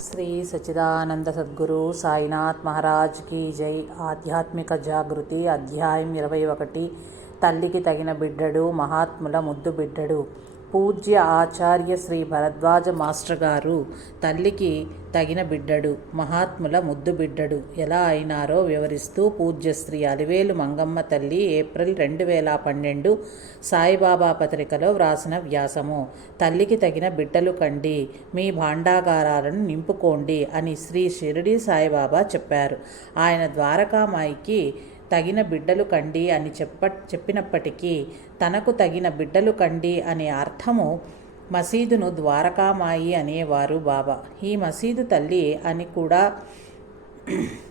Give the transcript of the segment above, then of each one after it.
శ్రీ సచిదానంద సద్గురు సాయినాథ్ మహారాజ్ కీ జై. ఆధ్యాత్మిక జాగృతి అధ్యాయం ఇరవై ఒకటి. తల్లికి తగిన బిడ్డడు మహాత్ముల ముద్దు బిడ్డడు. పూజ్య ఆచార్య శ్రీ భరద్వాజ మాస్టర్ గారు తల్లికి తగిన బిడ్డడు మహాత్ముల ముద్దు బిడ్డడు. ఎలా అయినారో వివరిస్తూ పూజ్య శ్రీ అలివేలు మంగమ్మ తల్లి ఏప్రిల్ రెండు వేల పన్నెండు సాయిబాబా పత్రికలో వ్రాసిన వ్యాసము. తల్లికి తగిన బిడ్డలు కండి మీ భాండాగారాలను నింపుకోండి అని శ్రీ షిరిడి సాయిబాబా చెప్పారు. ఆయన ద్వారకామాయికి తగిన బిడ్డలు కండి అని చెప్ప చెప్పినప్పటికీ తనకు తగిన బిడ్డలు కండి అనే అర్థము మసీదును ద్వారకామాయి అనేవారు బాబా. ఈ మసీదు తల్లి అని కూడా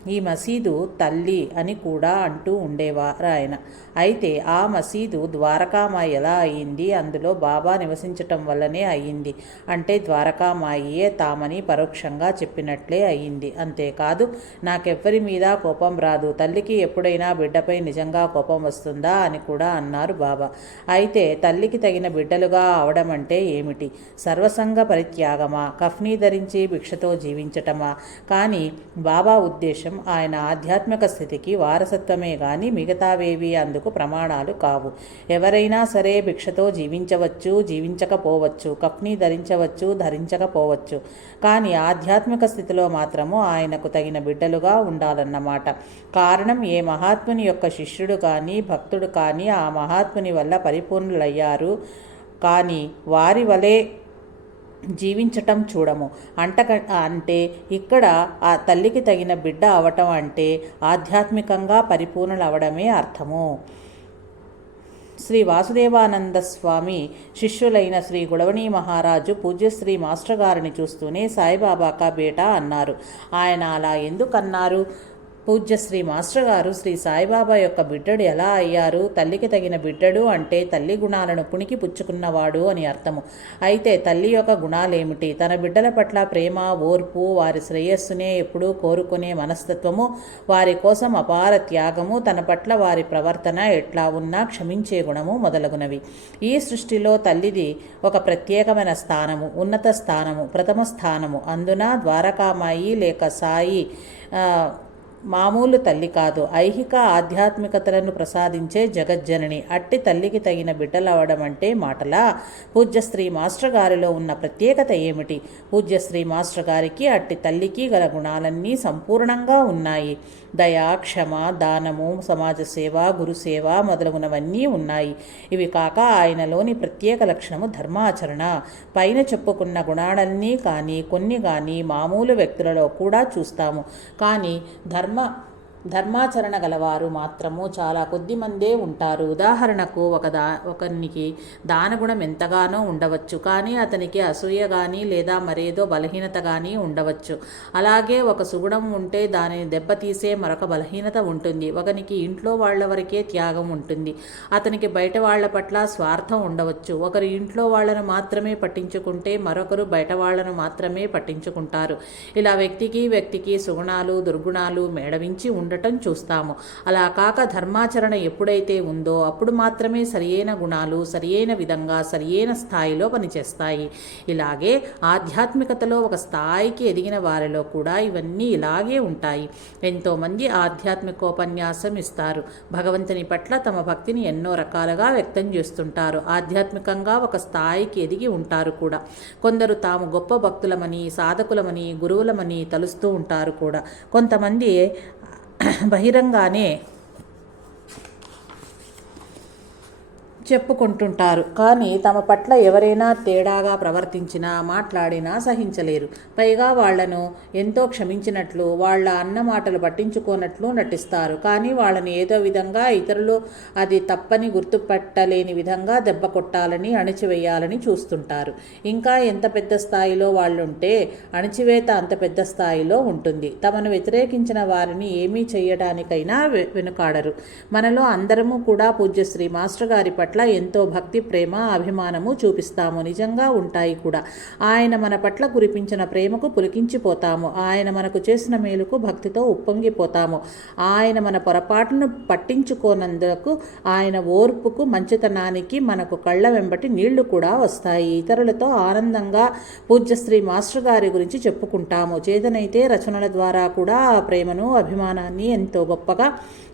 ఈ మసీదు తల్లి అని కూడా అంటూ ఉండేవారు ఆయన అయితే ఆ మసీదు ద్వారకామాయి ఎలా అయింది. అందులో బాబా నివసించటం వల్లనే అయ్యింది అంటే ద్వారకామాయియే తామని పరోక్షంగా చెప్పినట్లే అయ్యింది అంతేకాదు నాకెవ్వరి మీద కోపం రాదు. తల్లికి ఎప్పుడైనా బిడ్డపై నిజంగా కోపం వస్తుందా అని కూడా అన్నారు బాబా. అయితే తల్లికి తగిన బిడ్డలుగా అవడం అంటే ఏమిటి? సర్వసంగ పరిత్యాగమా? కఫ్నీ ధరించి భిక్షతో జీవించటమా? కానీ బాబా ఉద్దేశం ఆయన ఆధ్యాత్మిక స్థితికి వారసత్వమే గాని మిగతావేవి అందుకు ప్రమాణాలు కావు. ఎవరైనా సరే భిక్షతో జీవించవచ్చు జీవించకపోవచ్చు కప్ని ధరించవచ్చు ధరించకపోవచ్చు. కానీ ఆధ్యాత్మిక స్థితిలో మాత్రము ఆయనకు తగిన బిడ్డలుగా ఉండాలన్నమాట. కారణం ఏ మహాత్ముని యొక్క శిష్యుడు కానీ భక్తుడు కానీ ఆ మహాత్ముని వల్ల పరిపూర్ణులయ్యారు. కానీ వారి వలె జీవించటం చూడము. అంటక అంటే ఇక్కడ ఆ తల్లికి తగిన బిడ్డ అవటం అంటే ఆధ్యాత్మికంగా పరిపూర్ణలు అవడమే అర్థము. శ్రీ వాసుదేవానంద స్వామి శిష్యులైన శ్రీ గుడవణి మహారాజు పూజ్యశ్రీ మాస్టర్ గారిని చూస్తూనే సాయిబాబాకా బేటా అన్నారు. ఆయన అలా ఎందుకన్నారు? పూజ్య శ్రీ మాస్టర్ గారు శ్రీ సాయిబాబా యొక్క బిడ్డడు ఎలా అయ్యారు? తల్లికి తగిన బిడ్డడు అంటే తల్లి గుణాలను పుణికి పుచ్చుకున్నవాడు అని అర్థము. అయితే తల్లి యొక్క గుణాలేమిటి? తన బిడ్డల పట్ల ప్రేమ ఓర్పు వారి శ్రేయస్సునే ఎప్పుడూ కోరుకునే మనస్తత్వము వారి కోసం అపార త్యాగము తన పట్ల వారి ప్రవర్తన ఎట్లా ఉన్నా క్షమించే గుణము మొదలగునవి. ఈ సృష్టిలో తల్లిది ఒక ప్రత్యేకమైన స్థానము ఉన్నత స్థానము ప్రథమ స్థానము. అందున ద్వారకామాయి లేక సాయి మామూలు తల్లి కాదు. ఐహిక ఆధ్యాత్మికతలను ప్రసాదించే జగజ్జనని. అట్టి తల్లికి తగిన బిడ్డలవడం అంటే మాటలా? పూజ్యశ్రీ మాస్టర్ గారిలో ఉన్న ప్రత్యేకత ఏమిటి? పూజ్యశ్రీ మాస్టర్ గారికి అట్టి తల్లికి గల గుణాలన్నీ సంపూర్ణంగా ఉన్నాయి. దయా క్షమ దానము సమాజ సేవ గురుసేవ మొదలగునవన్నీ ఉన్నాయి. ఇవి కాక ఆయనలోని ప్రత్యేక లక్షణము ధర్మాచరణ. పైన చెప్పుకున్న గుణాలన్నీ కానీ కొన్ని కానీ మామూలు వ్యక్తులలో కూడా చూస్తాము. కానీ ధర్మ 嘛 ధర్మాచరణ గలవారు మాత్రము చాలా కొద్ది మందే ఉంటారు. ఉదాహరణకు ఒక దా ఒకరికి దానగుణం ఎంతగానో ఉండవచ్చు కానీ అతనికి అసూయ కానీ లేదా మరేదో బలహీనత కానీ ఉండవచ్చు. అలాగే ఒక సుగుణం ఉంటే దానిని దెబ్బతీసే మరొక బలహీనత ఉంటుంది. ఒకనికి ఇంట్లో వాళ్ళ వరకే త్యాగం ఉంటుంది. అతనికి బయట వాళ్ళ పట్ల స్వార్థం ఉండవచ్చు. ఒకరు ఇంట్లో వాళ్ళను మాత్రమే పట్టించుకుంటే మరొకరు బయట వాళ్ళను మాత్రమే పట్టించుకుంటారు. ఇలా వ్యక్తికి వ్యక్తికి సుగుణాలు దుర్గుణాలు మేడవించి ఉండటం చూస్తాము. అలా కాక ధర్మాచరణ ఎప్పుడైతే ఉందో అప్పుడు మాత్రమే సరియైన గుణాలు సరియైన విధంగా సరియైన స్థాయిలో పనిచేస్తాయి. ఇలాగే ఆధ్యాత్మికతలో ఒక స్థాయికి ఎదిగిన వారిలో కూడా ఇవన్నీ ఇలాగే ఉంటాయి. ఎంతోమంది ఆధ్యాత్మికోపన్యాసం ఇస్తారు. భగవంతుని పట్ల తమ భక్తిని ఎన్నో రకాలుగా వ్యక్తం చేస్తుంటారు. ఆధ్యాత్మికంగా ఒక స్థాయికి ఎదిగి ఉంటారు కూడా. కొందరు తాము గొప్ప భక్తులమని సాధకులమని గురువులమని తలుస్తూ ఉంటారు కూడా. కొంతమంది బహిరంగానే చెప్పుకుంటుంటారు. కానీ తమ పట్ల ఎవరైనా తేడాగా ప్రవర్తించినా మాట్లాడినా సహించలేరు. పైగా వాళ్ళను ఎంతో క్షమించినట్లు వాళ్ళ అన్న మాటలు పట్టించుకోనట్లు నటిస్తారు. కానీ వాళ్ళని ఏదో విధంగా ఇతరులు అది తప్పని గుర్తుపట్టలేని విధంగా దెబ్బ కొట్టాలని అణిచివేయాలని చూస్తుంటారు. ఇంకా ఎంత పెద్ద స్థాయిలో వాళ్ళుంటే అణిచివేత అంత పెద్ద స్థాయిలో ఉంటుంది. తమను వ్యతిరేకించిన వారిని ఏమీ చేయడానికైనా వెనుకాడరు. మనలో అందరము కూడా పూజ్యశ్రీ మాస్టర్ గారి పట్ల పట్ల ఎంతో భక్తి ప్రేమ అభిమానము చూపిస్తాము. నిజంగా ఉంటాయి కూడా. ఆయన మన పట్ల కురిపించిన ప్రేమకు పులికించిపోతాము. ఆయన మనకు చేసిన మేలుకు భక్తితో ఉప్పొంగిపోతాము. ఆయన మన పొరపాటును పట్టించుకోనందుకు ఆయన ఓర్పుకు మంచితనానికి మనకు కళ్ళ వెంబటి నీళ్ళు కూడా వస్తాయి. ఇతరులతో ఆనందంగా పూజ్యశ్రీ మాస్టర్ గారి గురించి చెప్పుకుంటాము. చేతనైతే రచనల ద్వారా కూడా ఆ ప్రేమను అభిమానాన్ని ఎంతో గొప్పగా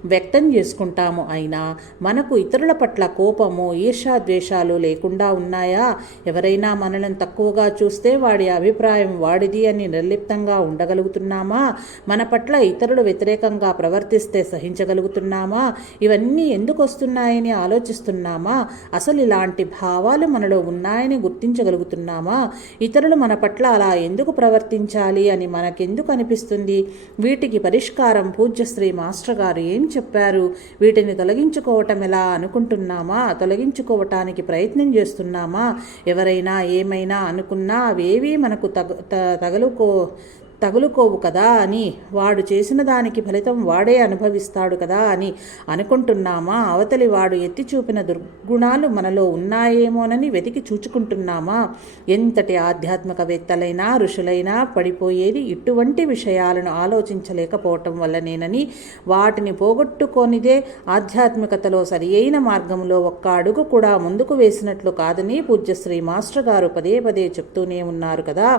వ్యక్తం చేసుకుంటాము. అయినా మనకు ఇతరుల పట్ల కోపం కోపము ఈర్షాద్వేషాలు లేకుండా ఉన్నాయా? ఎవరైనా మనల్ని తక్కువగా చూస్తే వాడి అభిప్రాయం వాడిది అని నిర్లిప్తంగా ఉండగలుగుతున్నామా? మన పట్ల ఇతరులు వ్యతిరేకంగా ప్రవర్తిస్తే సహించగలుగుతున్నామా? ఇవన్నీ ఎందుకు వస్తున్నాయని ఆలోచిస్తున్నామా? అసలు ఇలాంటి భావాలు మనలో ఉన్నాయని గుర్తించగలుగుతున్నామా? ఇతరులు మన పట్ల అలా ఎందుకు ప్రవర్తించాలి అని మనకెందుకు అనిపిస్తుంది? వీటికి పరిష్కారం పూజ్యశ్రీ మాస్టర్ గారు ఏం చెప్పారు? వీటిని తొలగించుకోవటం ఎలా అనుకుంటున్నామా? తొలగించుకోవటానికి ప్రయత్నం చేస్తున్నామా? ఎవరైనా ఏమైనా అనుకున్నా అవేవీ మనకు తగ త- తగలుకో తగులుకోవు కదా అని వాడు చేసిన దానికి ఫలితం వాడే అనుభవిస్తాడు కదా అని అనుకుంటున్నామా? అవతలి వాడు ఎత్తి చూపిన దుర్గుణాలు మనలో ఉన్నాయేమోనని వెతికి చూచుకుంటున్నామా? ఎంతటి ఆధ్యాత్మికవేత్తలైనా ఋషులైనా పడిపోయేది ఇటువంటి విషయాలను ఆలోచించలేకపోవటం వల్లనేనని వాటిని పోగొట్టుకొనిదే ఆధ్యాత్మికతలో సరి అయిన మార్గంలో ఒక్క అడుగు కూడా ముందుకు వేసినట్లు కాదని పూజ్యశ్రీ మాస్టర్ గారు పదే పదే చెప్తూనే ఉన్నారు కదా.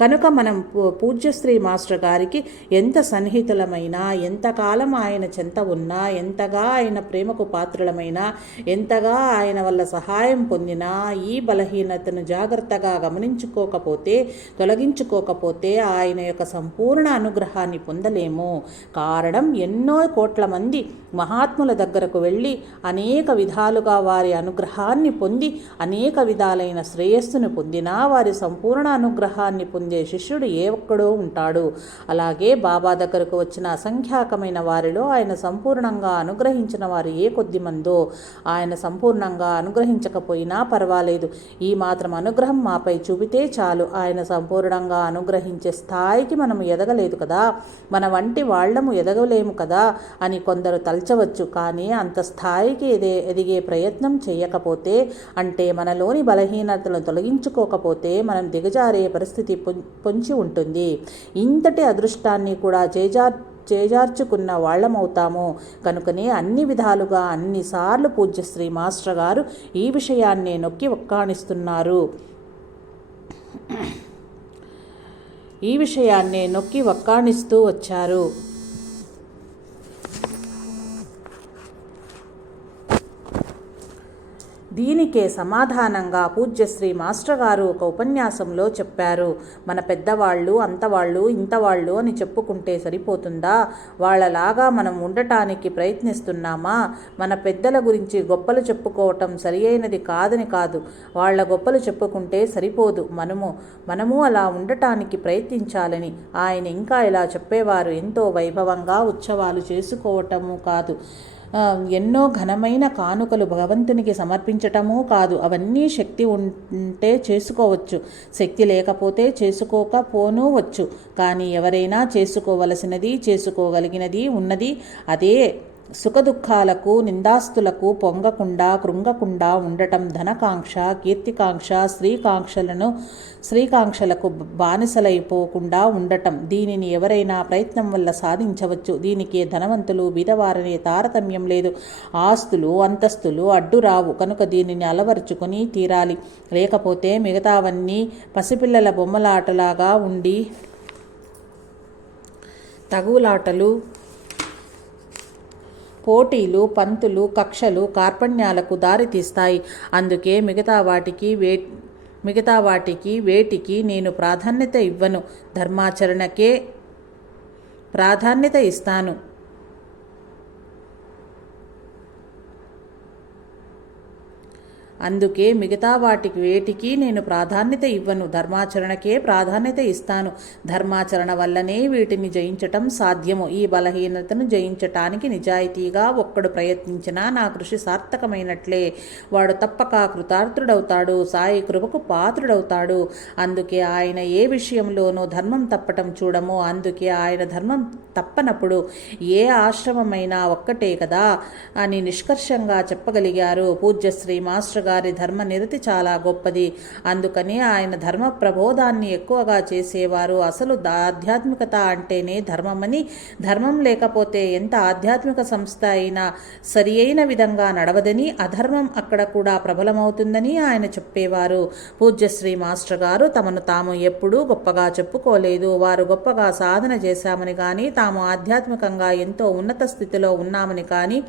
కనుక మనం పూజ్యశ్రీ శాస్త్రి మాస్టర్ గారికి ఎంత సన్నిహితులమైనా ఎంతకాలం ఆయన చెంత ఉన్నా ఎంతగా ఆయన ప్రేమకు పాత్రులమైనా ఎంతగా ఆయన వల్ల సహాయం పొందినా ఈ బలహీనతను జాగ్రత్తగా గమనించుకోకపోతే తొలగించుకోకపోతే ఆయన యొక్క సంపూర్ణ అనుగ్రహాన్ని పొందలేము. కారణం ఎన్నో కోట్ల మంది మహాత్ముల దగ్గరకు వెళ్ళి అనేక విధాలుగా వారి అనుగ్రహాన్ని పొంది అనేక విధాలైన శ్రేయస్సును పొందినా వారి సంపూర్ణ అనుగ్రహాన్ని పొందే శిష్యుడు ఏ ఒక్కడో ఉంటాడు. ఉంటాడు అలాగే బాబా దగ్గరకు వచ్చిన అసంఖ్యాకమైన వారిలో ఆయన సంపూర్ణంగా అనుగ్రహించిన వారు ఏ కొద్ది మందో. ఆయన సంపూర్ణంగా అనుగ్రహించకపోయినా పర్వాలేదు. ఈ మాత్రం అనుగ్రహం మాపై చూపితే చాలు. ఆయన సంపూర్ణంగా అనుగ్రహించే స్థాయికి మనం ఎదగలేదు కదా. మన వంటి వాళ్ళము ఎదగలేము కదా అని కొందరు తలచవచ్చు. కానీ అంత స్థాయికి ఎదే ఎదిగే ప్రయత్నం చేయకపోతే అంటే మనలోని బలహీనతలను తొలగించుకోకపోతే మనం దిగజారే పరిస్థితి పొం- పొంచి ఉంటుంది. ఇంతటి అదృష్టాన్ని కూడా చేజార్ చేజార్చుకున్న వాళ్ళమవుతాము. కనుకనే అన్ని విధాలుగా అన్నిసార్లు పూజ్యశ్రీ మాస్టర్ గారు ఈ విషయాన్నే నొక్కి ఒక్కాణిస్తున్నారు. ఈ విషయాన్నే నొక్కి ఒక్కాణిస్తూ వచ్చారు. దీనికే సమాధానంగా పూజ్యశ్రీ మాస్టర్ గారు ఒక ఉపన్యాసంలో చెప్పారు. మన పెద్దవాళ్ళు అంతవాళ్ళు ఇంతవాళ్ళు అని చెప్పుకుంటే సరిపోతుందా? వాళ్ళలాగా మనం ఉండటానికి ప్రయత్నిస్తున్నామా? మన పెద్దల గురించి గొప్పలు చెప్పుకోవటం సరి అయినది కాదని కాదు. వాళ్ళ గొప్పలు చెప్పుకుంటే సరిపోదు. మనము మనము అలా ఉండటానికి ప్రయత్నించాలని. ఆయన ఇంకా ఇలా చెప్పేవారు. ఎంతో వైభవంగా ఉత్సవాలు చేసుకోవటము కాదు. ఎన్నో ఘనమైన కానుకలు భగవంతునికి సమర్పించటమూ కాదు. అవన్నీ శక్తి ఉంటే చేసుకోవచ్చు. శక్తి లేకపోతే చేసుకోకపోనూ వచ్చు. కానీ ఎవరైనా చేసుకోవలసినది చేసుకోగలిగినది ఉన్నది అదే సుఖదుఖాలకు నిందాస్తులకు పొంగకుండా కృంగకుండా ఉండటం ధనకాంక్ష కీర్తికాంక్ష స్త్రీకాంక్షలను స్త్రీకాంక్షలకు బానిసలైపోకుండా ఉండటం. దీనిని ఎవరైనా ప్రయత్నం వల్ల సాధించవచ్చు. దీనికి ధనవంతులు బీదవారనే తారతమ్యం లేదు. ఆస్తులు అంతస్తులు అడ్డు రావు. కనుక దీనిని అలవరుచుకొని తీరాలి. లేకపోతే మిగతావన్నీ పసిపిల్లల బొమ్మలాటలాగా ఉండి తగులాటలు పోటీలు పంతులు కక్షలు కార్పణ్యాలకు దారితీస్తాయి అందుకే మిగతా వాటికి వే మిగతా వాటికి వేటికి నేను ప్రాధాన్యత ఇవ్వను. ధర్మాచరణకే ప్రాధాన్యత ఇస్తాను. అందుకే మిగతా వాటికి వేటికి నేను ప్రాధాన్యత ఇవ్వను ధర్మాచరణకే ప్రాధాన్యత ఇస్తాను. ధర్మాచరణ వల్లనే వీటిని జయించటం సాధ్యము. ఈ బలహీనతను జయించటానికి నిజాయితీగా ఒక్కడు ప్రయత్నించినా నా కృషి సార్థకమైనట్లే. వాడు తప్పక కృతార్థుడవుతాడు సాయి కృపకు పాత్రుడవుతాడు. అందుకే ఆయన ఏ విషయంలోనూ ధర్మం తప్పటం చూడము. అందుకే ఆయన ధర్మం తప్పనప్పుడు ఏ ఆశ్రమమైనా ఒక్కటే కదా అని నిష్కర్షంగా చెప్పగలిగారు పూజ్యశ్రీ మాస్టర్ గారు. ధర్మ నిరతి చాలా గొప్పది. అందుకని ఆయన ధర్మ ప్రబోధాన్ని ఎక్కువగా చేసేవారు. అసలు ఆధ్యాత్మికత అంటేనే ధర్మమని. ధర్మం లేకపోతే ఎంత ఆధ్యాత్మిక సంస్థ అయినా సరి అయిన విధంగా నడవదని అధర్మం అక్కడ కూడా ప్రబలమవుతుందని ఆయన చెప్పేవారు. పూజ్యశ్రీ మాస్టర్ గారు తమను తాము ఎప్పుడూ గొప్పగా చెప్పుకోలేదు. వారు గొప్పగా సాధన చేశామని కానీ తాము ఆధ్యాత్మికంగా ఎంతో ఉన్నత స్థితిలో ఉన్నామని కానీ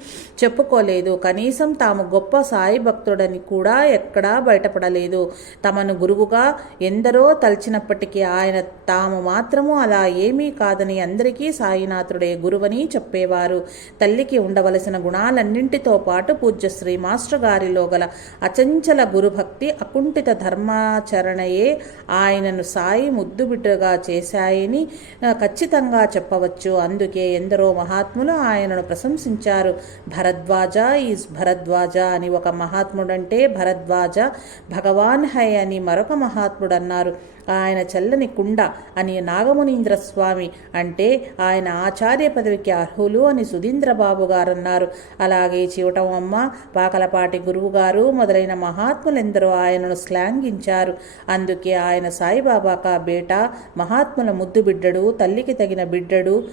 చెప్పుకోలేదు. కనీసం తాము గొప్ప సాయి భక్తుడని కూడా కూడా ఎక్కడా బయటపడలేదు. తమను గురువుగా ఎందరో తలచినప్పటికీ ఆయన తాము మాత్రము అలా ఏమీ కాదని అందరికీ సాయినాథుడే గురువని చెప్పేవారు. తల్లికి ఉండవలసిన గుణాలన్నింటితో పాటు పూజ్య శ్రీ మాస్టర్ గారిలో గల అచంచల గురుభక్తి అకుంఠిత ధర్మాచరణయే ఆయనను సాయి ముద్దుబిడ్డగా చేశాయని ఖచ్చితంగా చెప్పవచ్చు. అందుకే ఎందరో మహాత్ములు ఆయనను ప్రశంసించారు. భరద్వాజ ఈజ్ భరద్వాజ అని ఒక మహాత్ముడంటే భరద్వాజ భగవాన్ హై అని మరొక మహాత్ముడు అన్నారు ఆయన చల్లని కుండ అని నాగమునీంద్ర స్వామి అంటే ఆయన ఆచార్య పదవికి అర్హులు అని సుధీంద్రబాబు గారు అన్నారు అలాగే చివటమమ్మ పాకలపాటి గురువుగారు మొదలైన మహాత్ములెందరో ఆయనను శ్లాఘించారు. అందుకే ఆయన సాయిబాబాకా బేట మహాత్ముల ముద్దు బిడ్డడు తల్లికి తగిన బిడ్డడు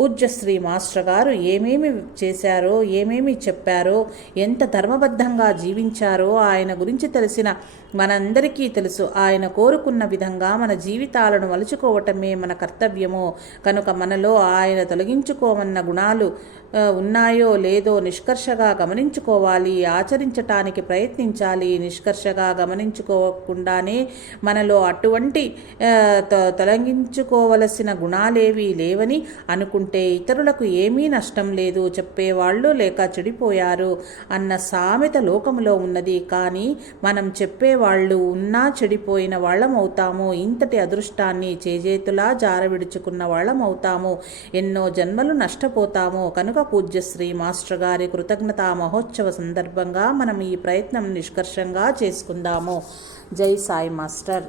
పూజ్యశ్రీ మాస్టర్ గారు ఏమేమి చేశారో ఏమేమి చెప్పారో ఎంత ధర్మబద్ధంగా జీవించారో ఆయన గురించి తెలిసిన మనందరికీ తెలుసు. ఆయన కోరుకున్న విధంగా మన జీవితాలను మలుచుకోవటమే మన కర్తవ్యము. కనుక మనలో ఆయన తొలగించుకోమన్న గుణాలు ఉన్నాయో లేదో నిష్కర్షగా గమనించుకోవాలి. ఆచరించటానికి ప్రయత్నించాలి. నిష్కర్షగా గమనించుకోకుండానే మనలో అటువంటి తొ- తొలగించుకోవలసిన గుణాలేవి లేవని ఉంటే ఇతరులకు ఏమీ నష్టం లేదు చెప్పేవాళ్ళు లేక చెడిపోయారు అన్న సామెత లోకములో ఉన్నది. కానీ మనం చెప్పేవాళ్ళు ఉన్నా చెడిపోయిన వాళ్ళం అవుతాము ఇంతటి అదృష్టాన్ని చేజేతులా జారవిడుచుకున్న వాళ్ళం అవుతాము ఎన్నో జన్మలు నష్టపోతాము. కనుక పూజ్యశ్రీ మాస్టర్ గారి కృతజ్ఞతా మహోత్సవ సందర్భంగా మనం ఈ ప్రయత్నం నిష్కర్షంగా చేసుకుందాము. జై సాయి మాస్టర్.